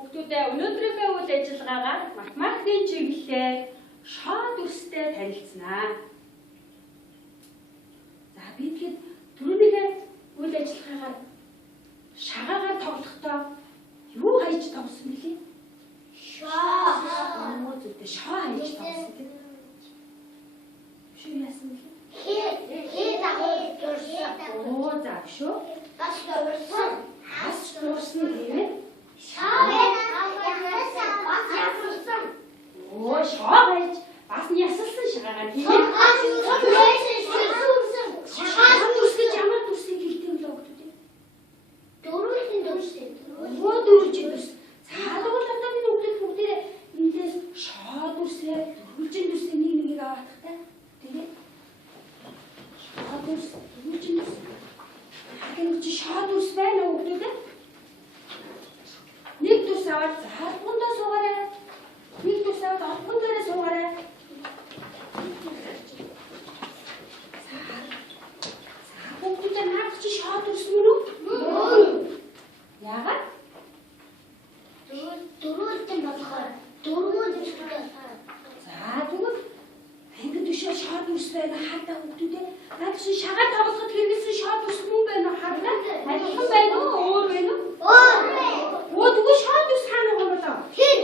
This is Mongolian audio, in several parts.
Хүүхдүүдээ өнөөдрийнхөө үйл ажиллагаагаар математикийн чиглэлээр шоод үстэй танилцсанаа. За би тэгэхэд түрүүнийхээ үйл ажиллагаагаар шагаагаар тоглохдоо юу хайж тоглосон бэлээ? Шоо зүгтээ шоо хайж тоглосон гэдэг. Шоо яасан бэлээ? Оо за шүү. Хас дурсан тийм ээ. Оо шоо хайж бас ясалсан шагаагаар тийм ээ. Шагаагаар дүрсгэж ямар дүрсийг хэлдэг лөө гэдэг. Дөрвөлжин дүрстэй. Оо дөрвөлжин дүрс. Цаадагт одоо энэ бүгдээ эндээс шоо дүрсээ, дөрвөлжин дүрсээ нэг аваад тахтай. Тэгээ. Шоо дүрс, дөрвөлжин дүрс. Хагин чи шоо дүрс байна уу гэдэг? Нэг дүрс аваад хаалгандаа суугаарай. Нэг дүрс аваад албан дээрээ суугаарай. Бүгдээ наад чи шоо дүрс мөн үү? Яагаад? Дөрвөлжин болохоор дөрвөлжин. За тэгвэл ангид бишээ шоо дүрс байна хаадаа бүгдээ. Наад чи шагаар тоглоход хэрэгэлсэн шоо дүрс мөн байна уу хаадаа? Адилхан байна уу? Өөр байна уу? Өөр. Оо тэгвэл шоо дүрс хаана байгаа болоо? Тэр.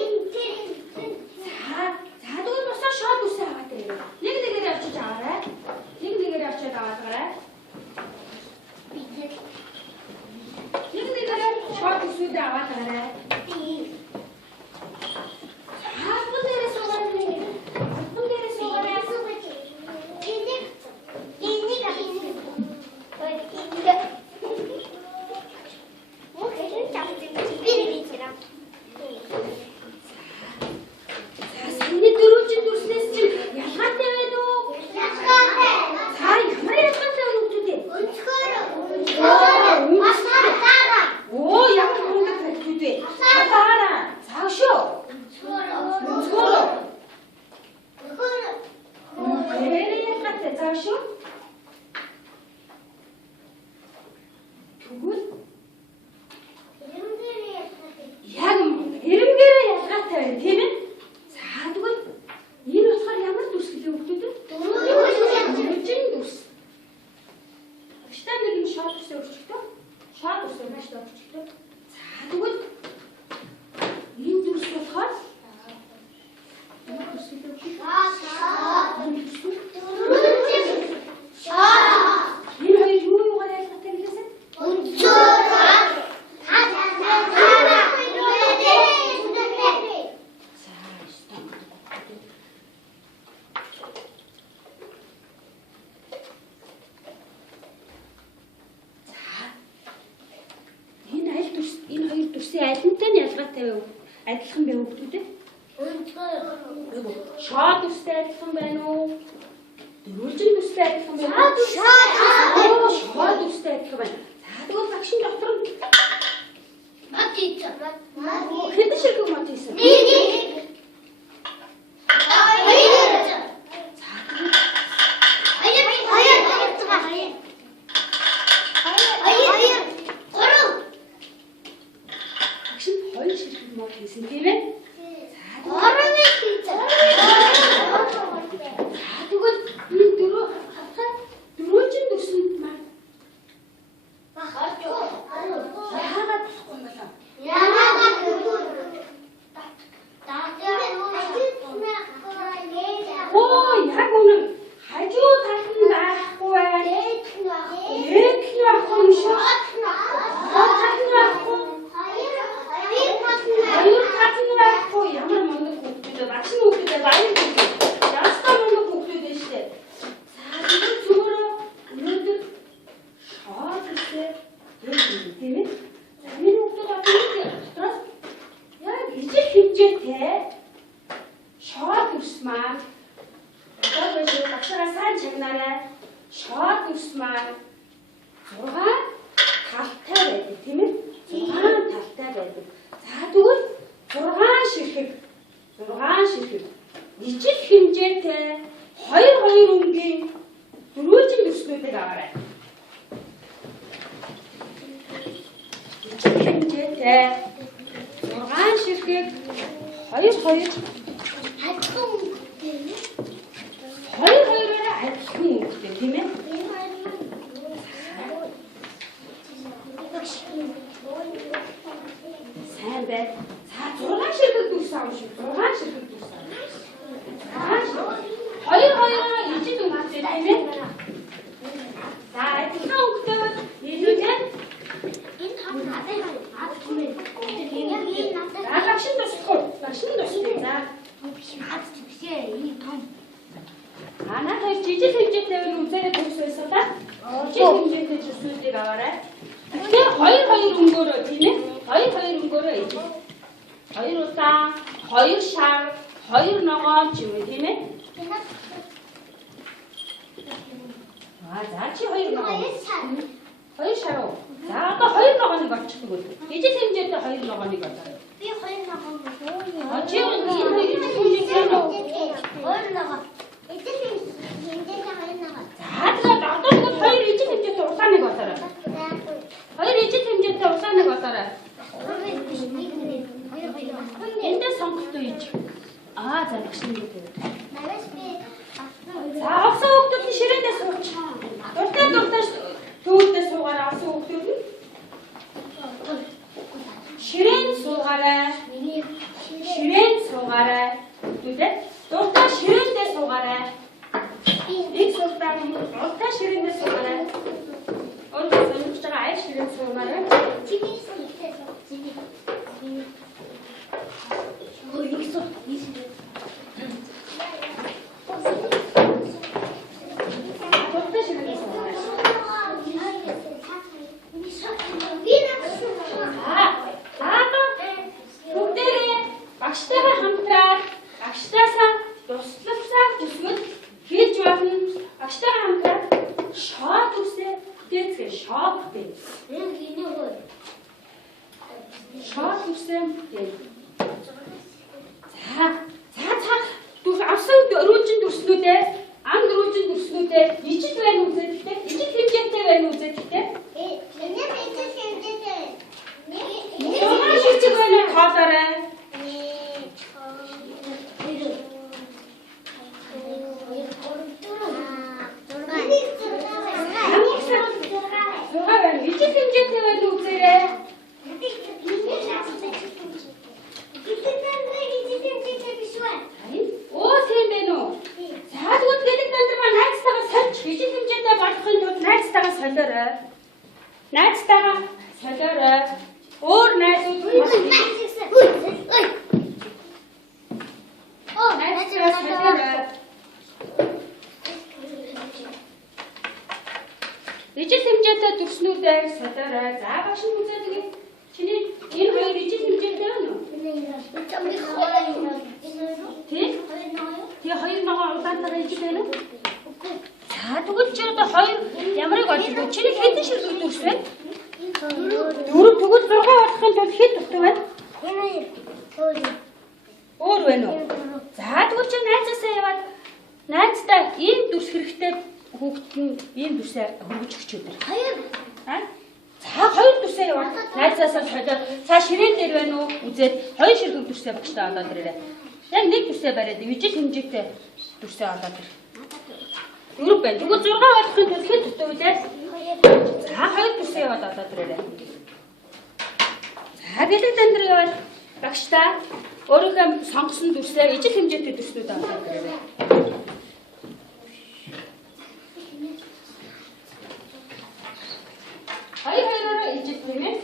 За тэгвэл босоо шоо дүрс аваад ирээ. Нэгээр авчиж аваарай. Нэгээр авчиж аваад гараа. Нэгээр шоо дүрсүүдээ аваад гараа. Хаалган дээрээ суугаарай. Албан дээрээ суугаарай. Саний дөрвөлжин дүрснээс чинь ялгаатай байна уу? Ялгаатай. За ямар ялгаатай вэ хүүхдүүдээ? Өнцгөр. Оо ямар хөнгөд хүүхдүүдээ? Хатаараа. Цаа шүү. Өнцгөр. Гэрээ ялгаатай цаа шүү. Тэгвэл яг эрэмгээрээ ялгаатай байна тийм ээ? За тэгвэл энэ болохоор ямар дүрс гэлээ хүүхдүүд? Дөрвөлжин дүрс. Агштай нэг юм шоо дүрсээ өрчөлтөө. Шоо дүрсээ маш өрчөлтөө. За тэгвэл энэ дүрс болохоор ямар дүрс гэлээ хүүхдүүд? Энэ хоёр юугаар ялгаатай гэлээсэ? Энэ хоёр дүрсийн алинтай нь ялгаатай вэ? Адилхан бэ хүүхдүүд? Шоо дүрстэй адилхан байна уу? Дөрвөлжин дүрстэй адилхан байна уу? Шоо дүрстэй адилхан байна. За тэгвэл багшин доктор хэдэн ширхэг мод хийсэн? Багшин 2 ширхэг мод хийсэн тийм ээ? Тэгвэл энэ дөрвөлжин дүрсэнд маань яагаад болохгүй болоо? Оо яг үнэн хажуу талд нь байхгүй байна. Нэг нь байхгүй юм шүү. Хоёр талд нь байхгүй. Ямар мундаг хүүхдүүд вэ? Багш хүүхдүүд баяр хүүхдүүд. Ястаа мундаг хүүхдүүд дээ шүү дээ. За тэгвэл зүгээр өнөөдөр шоо дүрсээ тийм ээ? За энэ хүүхдүүд дотроос яг ижил хэмжээтэй шоо дүрс маань одоо биш багшаа сайн чагнаарай. Шоо дүрс маань 6 талтай байдаг тийм ээ? 6 талтай байдаг. За тэгвэл 6 ширхэг ижил хэмжээтэй 2 өнгийн дөрвөлжин дүрснүүдийг аваарай. Ижил хэмжээтэй 6 Хоёр хоёр. Адилхан өнгөтэй. Хоёр хоёроо адилхан өнгөтэй тийм ээ? Сайн бай. За 6 ширхэг дүрс аав шүү. 6 ширхэг дүрс аав. Хоёр хоёроо ижил өнгөтэй тийм ээ? За адилхан өнгөтэй нийлүүлээд Энэ хам надад за лагшин тусахгүй. Лагшин тусахгүй. За Анаа хоёр жижиг хэмжээтэй үзээрэй дүрс байсан та. Жижиг хэмжээтэй дүрсүүдийг аваарай. Тэгээ хоёр өнгөөрөө тийм ээ? Хоёр өнгөөрөө ижил. Хоёр удаа, хоёр шар, хоёр ногоон ч юм уу тийм ээ? За чи хоёр ногоон. Хоёр шар уу? За одоо хоёр ногооныг олчихдаг үү? Жижиг хэмжээтэй хоёр ногооныг олоо. Би хоёр ногоон. Чи энэ хоёр жижиг хэмжээтэй нөө. Хоёр ногоон. Эцэг хэмжээтэй хоёр ногоон. За тэгээд одоо нэг хоёр ижил хэмжээтэй улааныг олоорой. Хоёр ижил хэмжээтэй улааныг олоорой. Эндээ сонголтоо иж. За багшин нэг. За авсан хүүхдүүд нь ширээдээ сууч. Дуртай төвдөө суугаараа авсан хүүхдүүд нь. Ширээн суугаарай. Ширээн суугаарай. Дуртай ширээдээ суугаарай. Их суултаа дуртай ширээдээ суугаарай. Өөрөөр сонирхож байгаа аяг ширээд суугаарай. Багштайгаа хамтраад багштаасаа туслалцаа төсвөл хийж болно. Багштайгаа хамтраад шоо төсөө бүтээцгээ шоо бүтээ. Шоо төсөө бүтээ. За дүрс авсан рүүжин дүрснүүдээ ам рүүжин дүрснүүдээ ижил байна үзээд гэхдээ ижил хэмжээтэй байна үзээд гэхдээ шижиг байна хаалаарай. Ижил хэмжээтэй байна үзээрэй. Тийм байна уу? За тэгвэл гэдэг дандраа найзтайгаа сольж ижил хэмжээтэй болохын тулд найзтайгаа солиорой. Найзтайгаа солиорой. Өөр найзууд найзтайгаа солиорой. Ижил хэмжээтэй дүрснүүдээр солиорой. За багш нь үзээд нэг чиний энэ хоёр ижил хэмжээтэй байна уу? Тэгээ хоёр ногоон улаантайгаа ижил байна уу? За тэгвэл чи одоо хоёр ямарыг олж өгөө. Чиний хэдэн ширхэг дүрс вэ? Дөрөв тэгвэл 6 болохын тулд хэд өгдөг вэ? Өөр байна уу? За тэгвэл чи найзаасаа яваад найздаа ийм дүрс хэрэгтэй хүүхэд нь ийм дүрсээ хөргөж өгч өдөр. За хоёр дүрсээ яваад найзаасаа солиод цаа ширээн дээр байна уу? Үзээд хоёр ширхэг дүрсээ багштай олоод ирээрэй. Яг нэг дүрсээ бариад ижил хэмжээтэй дүрсээ олоод ир. Дөрөв байна. Тэгвэл 6 болохын тулд хэд өгдөг вэ? За хоёр дүрсээ яваад олоод ирээрэй. За гэдэг дандраа яваад багштай өөрийнхөө сонгосон дүрсээ ижил хэмжээтэй дүрснүүд олоод ирээрэй. Хоёроо ижил тийм ээ.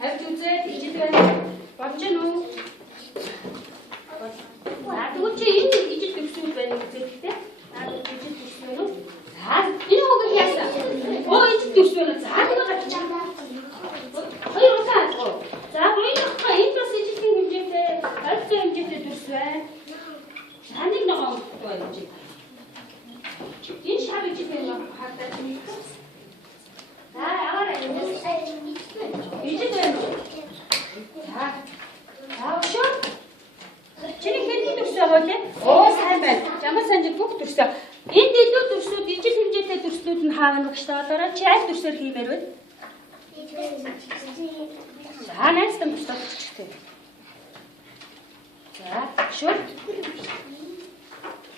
Авч үзээд ижил байна. Болж гэнэ үү? Тэгвэл чи энэ ижил дүрсүүд байна үзээд гэхдээ ижил дүрс байна уу? За энэ хөөг яасан? Ижил дүрс байна. За тэгээ гачаа. Хоёр удаа. За хоёроо энэ бас ижил хэмжээтэй, аль хэмжээтэй дүрс байна. Саныг ногоо байна чи. Энэ шар ижил байна хатаа чи. За яараа ижил байна. За өшөө. Чиний хэдийн дүрс байгаа вэ? Сайн байна. Жамаа санжид бүх дүрсээ. Энд илүү дүрсүүд ижил хэмжээтэй дүрслүүд нь хаана багштай болоороо чи аль дүрсээр хиймээр вэ? За найз найзтай туслаад өччихтэй. За, шүр.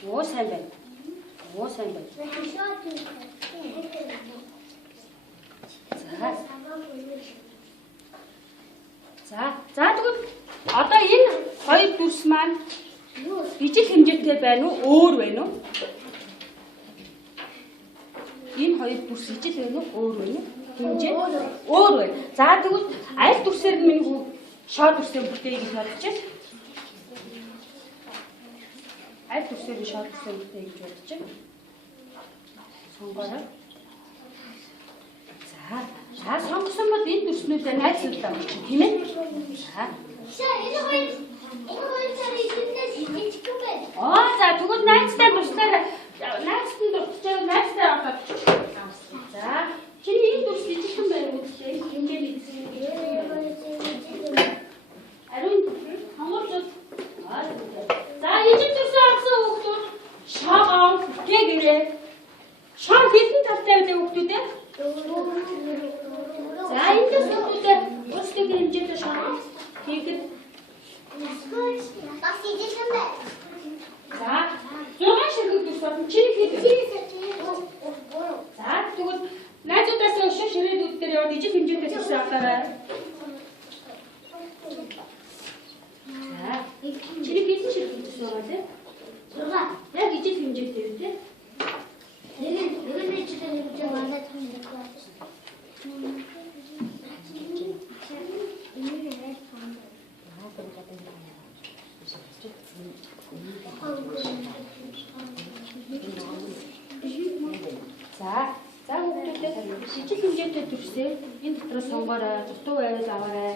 Оо сайн байна. Оо сайн байна. За тэгвэл одоо энэ хоёр дүрс маань ижил хэмжээтэй байна уу? Өөр байна уу? Энэ хоёр дүрс ижил байна уу? Өөр байна уу? Хэмжээ өөр байна. За тэгвэл аль дүрсээр нь минь шоо дүрсээр бүтээе гэж бодож байна? Аль дүрсээр нь шоо дүрсээр бүтээе гэж бодож байна? Сонгороо. За сонгосон бол энэ дүрснүүдээ найзлуулаад авчих тийм ээ? За энэ хоёр цаар эзэнээс итгэхгүй байна. За тэгвэл найзтай дуслаар найзтай дуртачаар найзтай аваад. За чиний энэ дүрс ижилхэн байна уу гэхээ хэмжээний ариун хамгаалж. За ижил дүрсээ авсан хүүхдүүд шоогоо бүтээгээрээ. Шоо хэдэн талтай вэ хүүхдүүдээ? За энэ дүрсүүдээ өөрсдөө хэмжээтэй шоо хийхэд Бас ижилхэн байна. за 6 ширхэг дүрс болно. Чиний хэд? За тэгвэл найзуудаас өшөө ширээдүүд дээр яваад ижил хэмжээтэй дүрс аваарай. За чиний хэд ширхэг дүрс байгаа те? 6. Яг ижил хэмжээтэй үү те? Нэг ижил хэмжээ манай том нэг байна. За хүүхдүүдээ ижил хэмжээтэй дүрсээ энэ дотроос сонгоорой. Дутуу байвал аваарай.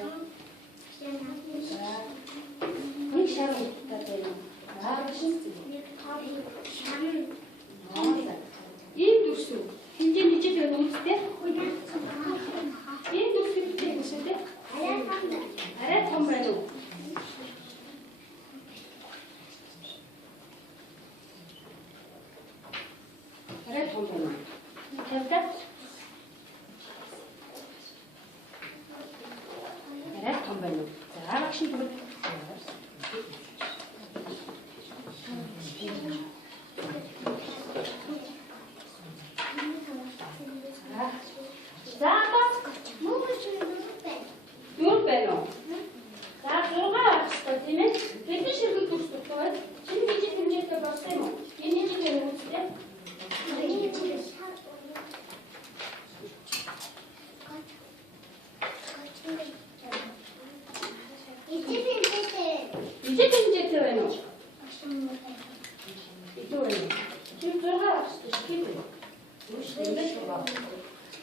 За нэг шар утгатай байна. Энэ дүрс үү? Хэмжээ ижил байна уу те? Энэ дүрс хэмжээ гэсэн те? Арай том байна уу? Арай том байна. Тавьдаг. Арай том байна уу? За багш нь тэгвэл за дүүр байна уу? За 6 авчихсан тийм ээ. Хэдэн ширхэг дүрс дутуу? Шинэ ижил хэмжээтэй болсон юм уу? Энэ ижил юм уу те? Ижил хэмжээтэй байна уу? Итүү байна. Чи 6 авчихсан тийм үү?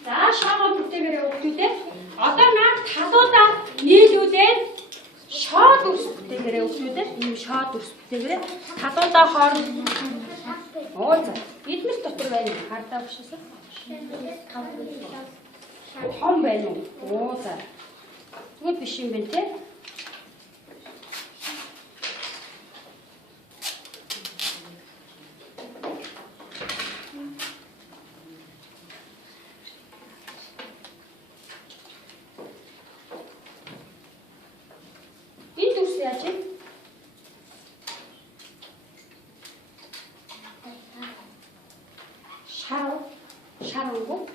За шоогоо бүтээгээрээ өгдөө. Одоо наад талуудаа нийлүүлээд шоо дүрс бүтээгээрээ өгдөө. Ийм шоо дүрс бүтээгээрээ талуудаа хооронд за эднэр дотор байна. Хардаа бишээс. Том байна уу? За. Тэгвэл биш юм байна те. Шарангу.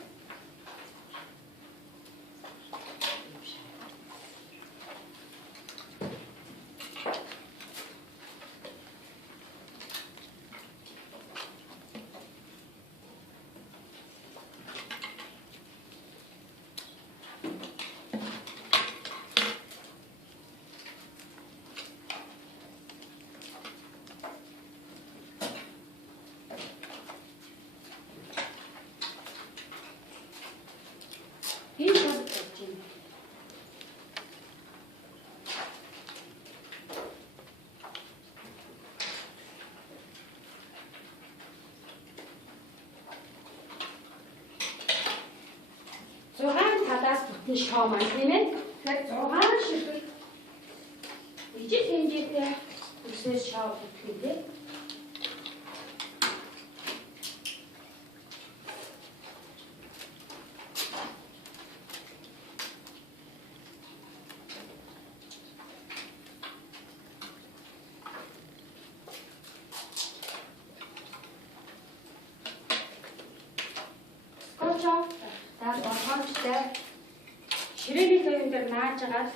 бүтэн шоо маань тийм ээ. Тэгэхээр 6 ширхэг ижил хэмжээтэй үсээс шоо бүтгэдэг. ширээний төвөн дээр нааж агаад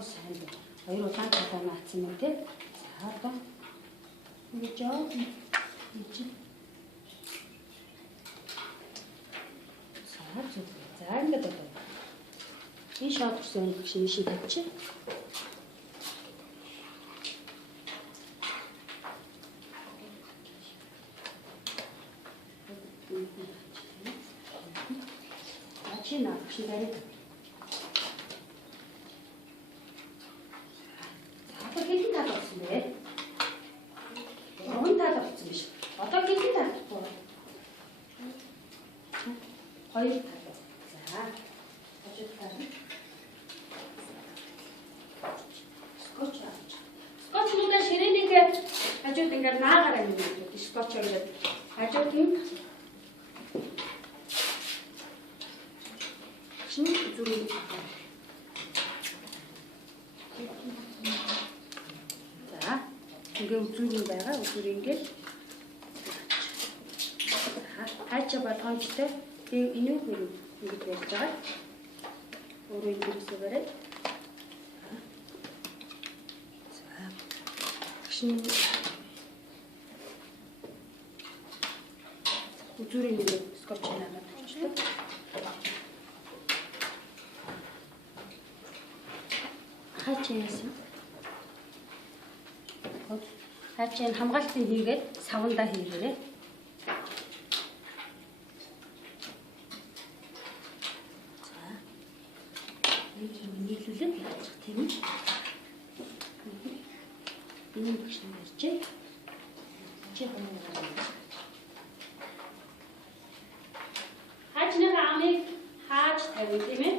сайн байна. Хоёр удаан талаа наацсан юм тий. За одоо ингэж яа. За ингээд одоо энэ шууд гэсэн шинэ шиг тавьчих. Ачина шинэ одоо хэдэн тал вэ? Хоёр тал. За. Хажууд тал. Скотч авч. Скотчнуудаа ширээнийг хажууд ингээд наагараа юм гэдэг. Скотч ингээд хажууд юм. Шинэ зүрх. За. Ингээд үзүүр юм байгаа. Үзүүр ингээд хачаа болгоомжтой. Тэгээ энэ юу хөрөв ингэж ярьж байгаа. Өөрөө ингэсэн барай. За. Шинэ үзүүрийн нэг скотч наагаад тавьчихлаа. Хачаа яасан. Хачаа хамгаалтыг хийгээд савандаа хийгээрэй. Нийлүүлэн яачих тийм үү? Энэ гэж нэрчээ. Чи хоноо. Хачнаа амиг хааж тавь тийм ээ.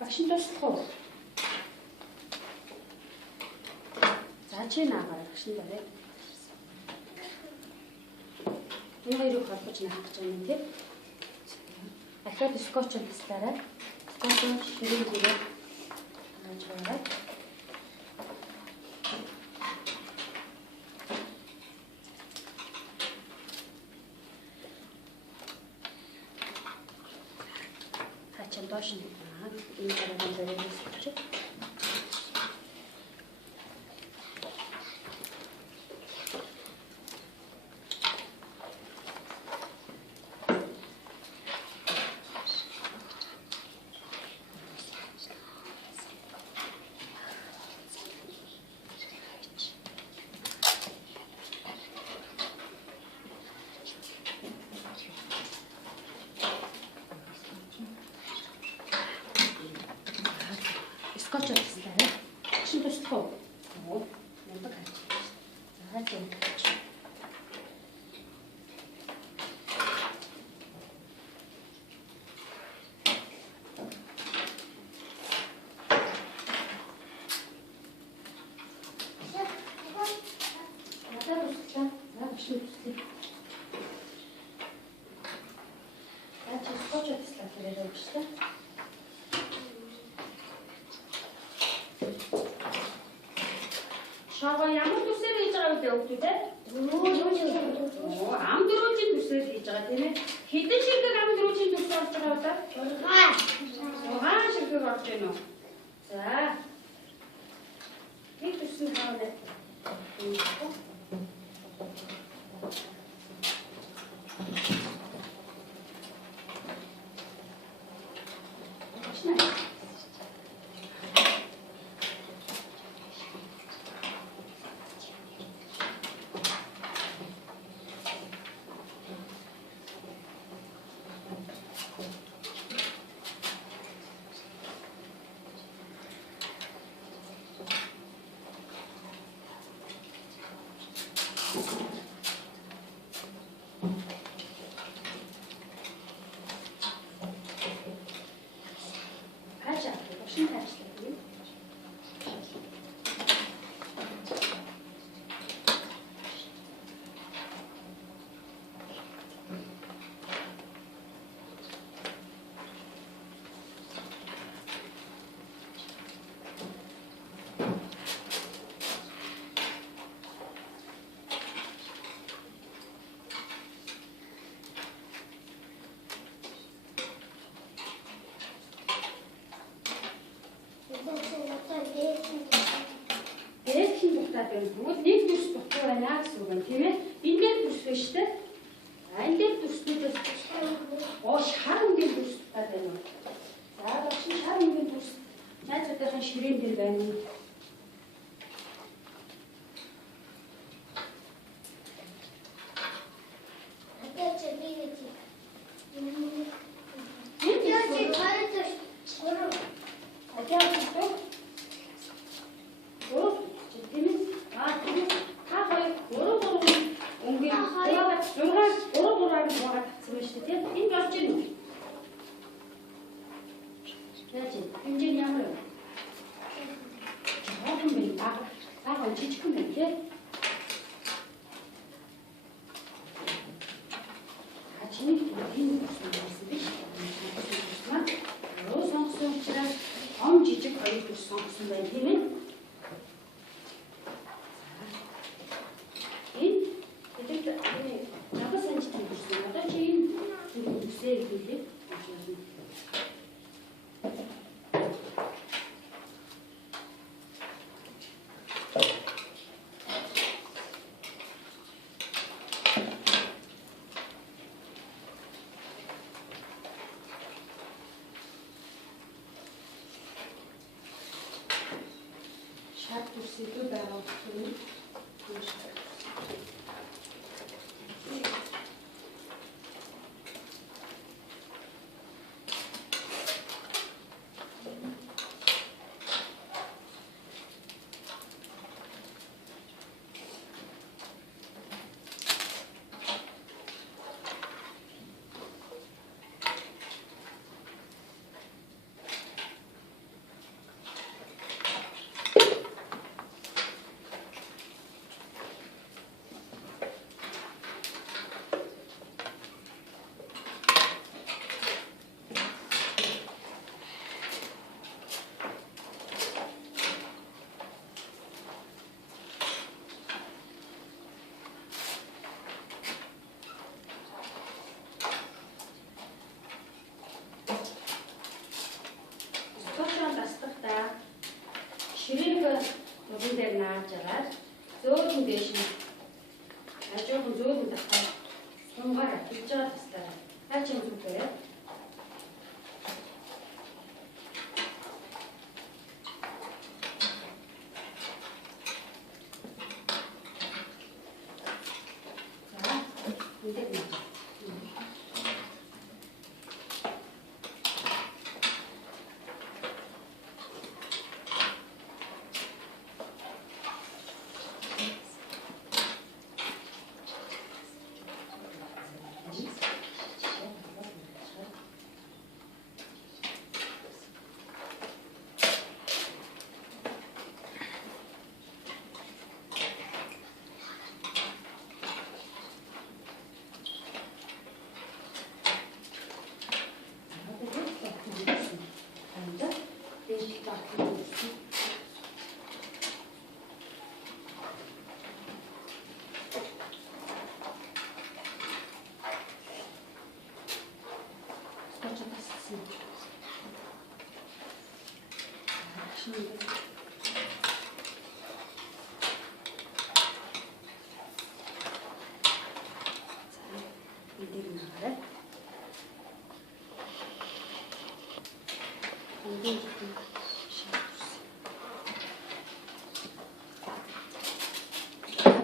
Багшин дуслах уу? За чи наагаар багшин барай. Энэ хоёрыг холбож наах гэж байна тийм. Ахад скотч таслаарай. Скотч ширээгээр хааж байгаа. Хачаа доош нь энэ хараахан дээр нэсчих. Скотч таслаарай. Багшин туслах уу? Оо, мундаг хаач. За тийм. Надад туслаа. За багшин туслая. За чи скотч таслаа гэдэг үстэй. Шага ямар төсөөр хийж байгаа вэ хүүхдүүд? одоо? 6 ширхэг орж байна уу? За. Нэг төсний хаалт. Тэгвэл нэг дүрс бохгүй байна гэсэн үг юм тийм ээ. Энэ дээр дүрс биш үү? Энэ дээр дүрснүүдээс шар өнгийн дүрс таад байна уу? За багш шар өнгийн дүрс найзуудынхаа ширээн дээр байна уу? Itu barang ini. Ширээг бүгд дээр нааж агаад зөөлөн дэш нь ажиухан зөөлөн татах сунгаар хийж байгаа тастаа хаачин зүгээрээ за үдэг нэ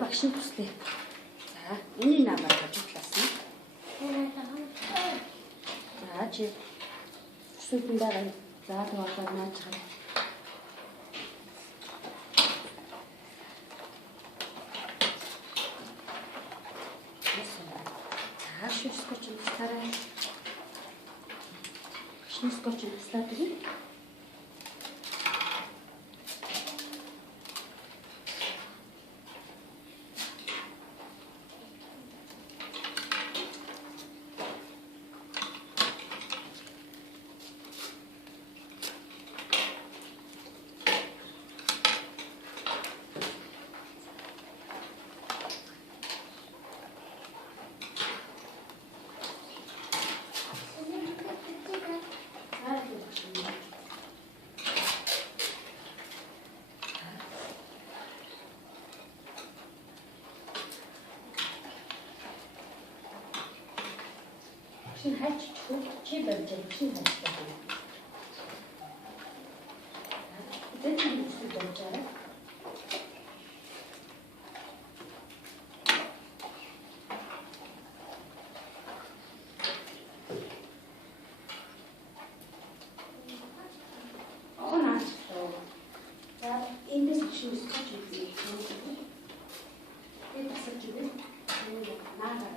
Багшин төслөө. За, энэ намайг хажуудлаасан. За, чи сүлдэн байгаа. За, тэгээд наач хаа. За, шүскоч устараа. Шүскоч устараа. Шин хайч чи барьж шин хайч байна. Тэд чинь үстэй барьж байгаа. Онаач. За эндээс шин үстэй чи байна. Тэд асууж байна. Наагаа.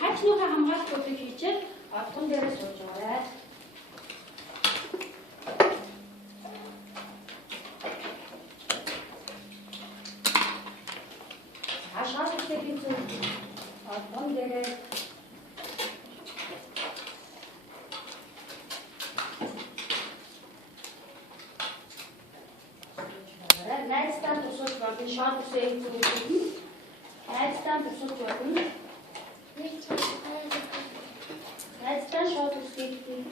Хачныхаа хамгаалтуудыг хийчихэд одхон дээрээ сууж байгаарай. Ашааш үсгийн зүйл одхон дээрээ найстан тусууж болно. Шаат үсгийн зүйл найстан тусууж болно. Найстан шаат үсгийн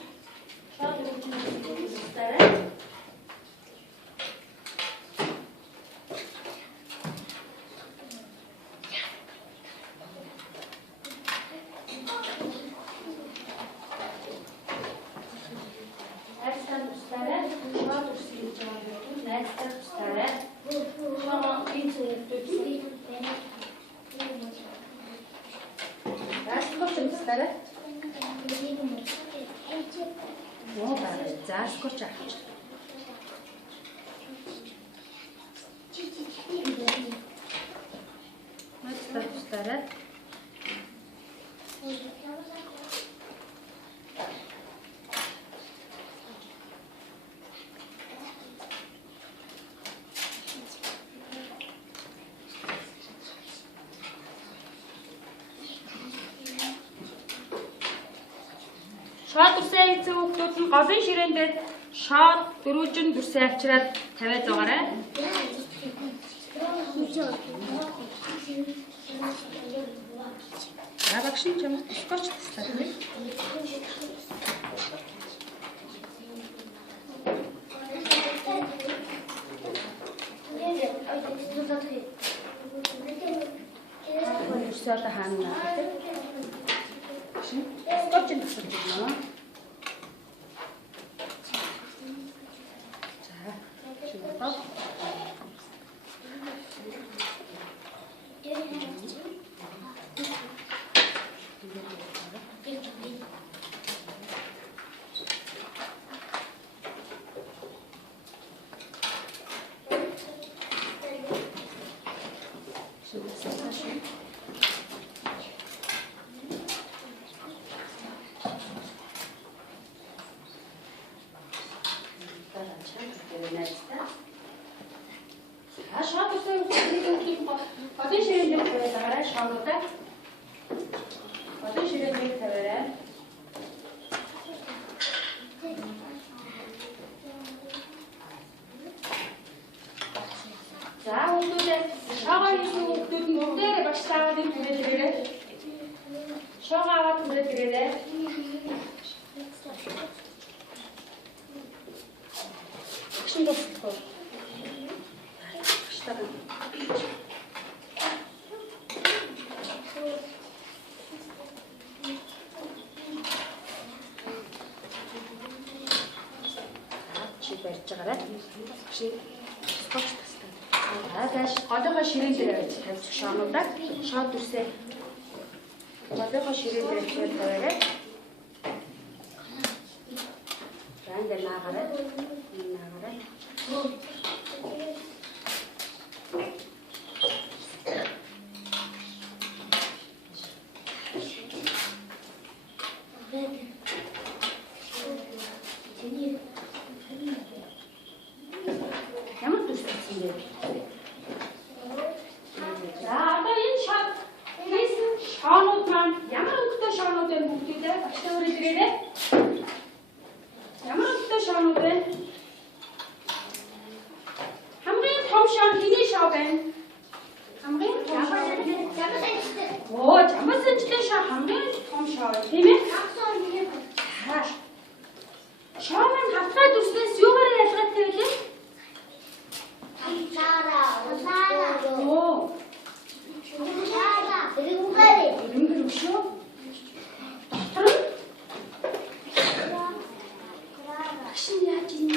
шаат үсгийн зүйл заашгүй чаач. Мастараа. Шаат үсээ эзэн хүүхдүүд нь голын ширээн дээр шаат дөрвөлжин дүрсээ авчираад тавиад байгаарай. Багшин ч юм скотч таслаа. ерөөсөө одоо хаана наа тийм. Шин. Стопчин тасалж байна. За. Шин одоо. Одон ширээ дээр тавиалаарай шоонуудаа. Одон ширээ дээр тавиарай. За хүмүүсээ шоогоо хийсэн хүмүүс нь бүгдээрээ багш таавал энэ түрээд ирээрэй. Шоогоо аваад түрээд ирээрэй. Багшин дуртай. Багш таа. Барьж байгаарай. Багш скотч тастай. Ааш одоогоо ширээн дээр тавьчих шоонуудаа. Шоо дүрсээ. Одоогоо ширээн дээр тавиарай. Ранд наагаарай. Наагаарай. Ямар дүрссэн бэ? За одоо энэ шоонууд маань ямар өнгөтэй шоонууд вэ бүгдээ багштай өрөөд ирээрэй. Ямар өнгөтэй шоонууд вэ? Хамгийн том шоон хэний шоо байна? Хамгийн том шоо. Оо, жамсанчтай шоо хамгийн том шоо тийм ээ? Шоон маань хавтгай дүрснээс юугаар ялгаатай вэ? Оо. Эрэнгэр өшөө. Дотор нь багшин яаж ийм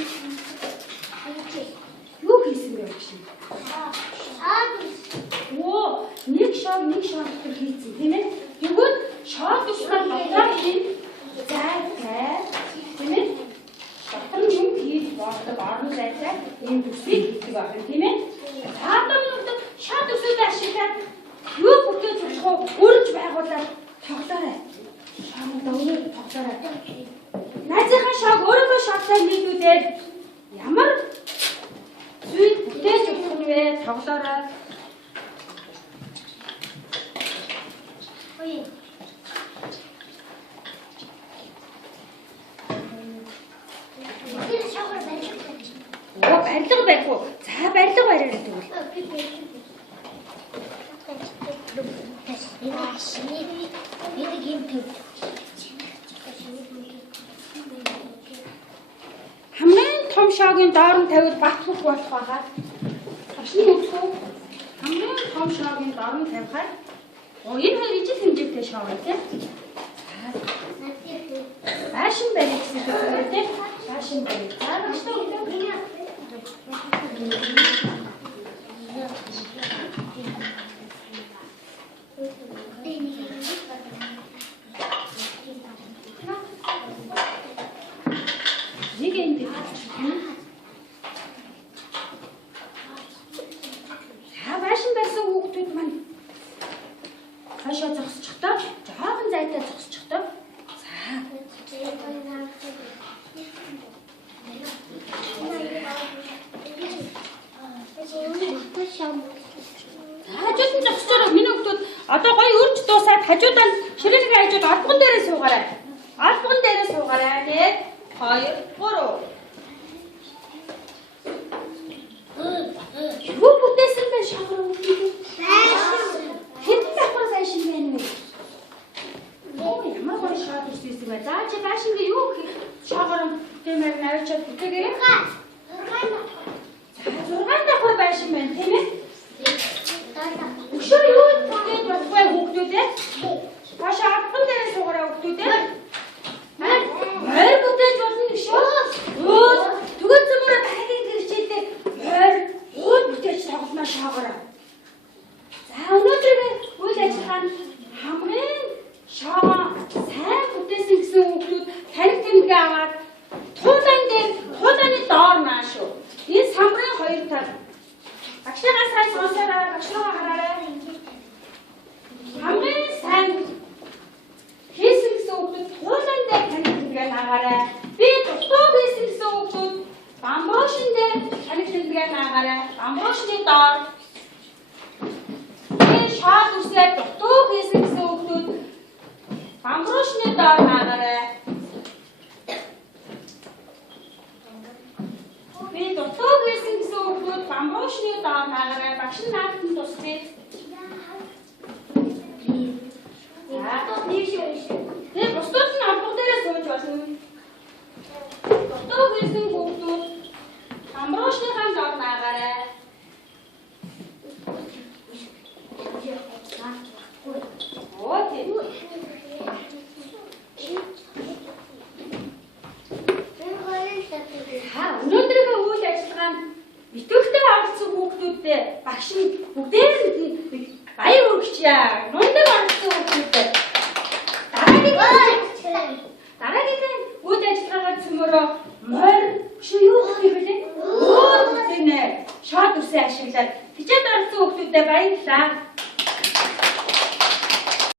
юу хийсэн бэ багшин? Оо, нэг шоо дотор хийцэн тийм ээ? Тэгвэл шоо тусмал дотор хийн зайтай тийм ээ? Дотор нь юм хийж болдог орон зайтай ийм төсвийг хийдэг байх юм тийм ээ? Таадамнууд шат өсөд ашиглаад юу бүтээж болох уу? Үрж байгуулаад тоглоорой. Шаамдаа өөрөө тоглоорой. Найзынхаа шоог өөрийнхөө шоогтой нийлүүлээд ямар зүйл бүтээж өгөх нь вэ? Тоглоорой. Ой. Оо, барилга барих уу? За, барилга бариарай тэгвэл. Хамгийн том шоогийн доор нь тавиад бат бүх болох байгаа. Багшны үгсүү. Хамгийн том шоогийн доор нь тавихаар оо, энэ хоёр ижил хэмжээтэй шоо байна тийм. Баашин барих гэсэн үг тийм. Баашин барих. За, багштай өгдөө. Нэг энэ дээр. За, баашин барьсан хүүхдүүд маань хашаа зогсчихдоо. Жоохон зайтай зогсчихдоо. За. Хажууд нь зогсчоор миний хүүхдүүд одоо гоё үрж дуусаад хажуудаа ширээгээ хажууд албан дээрээ суугаарай. Албан дээрээ суугаарай. 1 2 3. Юу бүтээсэн бэ шахруу? Хэд давхар сайшин байна вэ? Оо, ямар гоё шаад ирсэн бэ? За чи баашингээ юу шахруу тэмээр навчаад бүтээгээрэй. За 6 давхар байшин байна тийм ээ? Өшөө юу бүтээж болохгүй хүүхдүүд Маш авсан дээр суугараа хүүхдүүдээ. Морь бүтээж болно гэж шүү. Түгэд цөмөрө дахин гэрчээдэг морь ууд бүтээж тоглоно шаагаараа. За өнөөдөр үйл ажиллагаанд хамгийн шагаа сайн бүтээсэн гэсэн хүүхдүүд таних тэмдэглээ аваад туулааны доор наа шүү. Энэ самбарын хоёр тал. Багшаагаа сайн сонсоорой, багшаагаа хараарай. Хамгийн сайн хийсэн гэсэн хүүхдүүд туулаан дээр таних тэмдэглээ наагаарай. Би дутуу хийсэн гэсэн хүүхдүүд бамбуушин дээр таних тэмдэглээ наагаарай. Бамбуушны доор. Би шаад үсээ дутуу хийсэн гэсэн хүүхдүүд бамбуушны доор наагаарай. Би дутуу хийсэн гэсэн хүүхдүүд бамбуушны доор наагаарай. Багш нь наадад нь тусцээ. Тэгээ бусдууд нь албаг дээрээ сууж болно. Дутуу хийсэн хүүхдүүд бамбуушныхаа доор наагаарай. Өнөөдрийнхөө үйл ажиллагаанд идэвхтэй оролцсон хүүхдүүдтэй багш нь бүгдээр баяр хүргэж мундаг оролцсон хүүхдүүдтэй дараагийн үйл ажиллагаагаар цөмөрөө морь шүү юу гэх юм бэ? Өө тийм ээ. Шоод үсээ ашиглаад бичээд оролцсон хүүхдүүдтэй баярлалаа.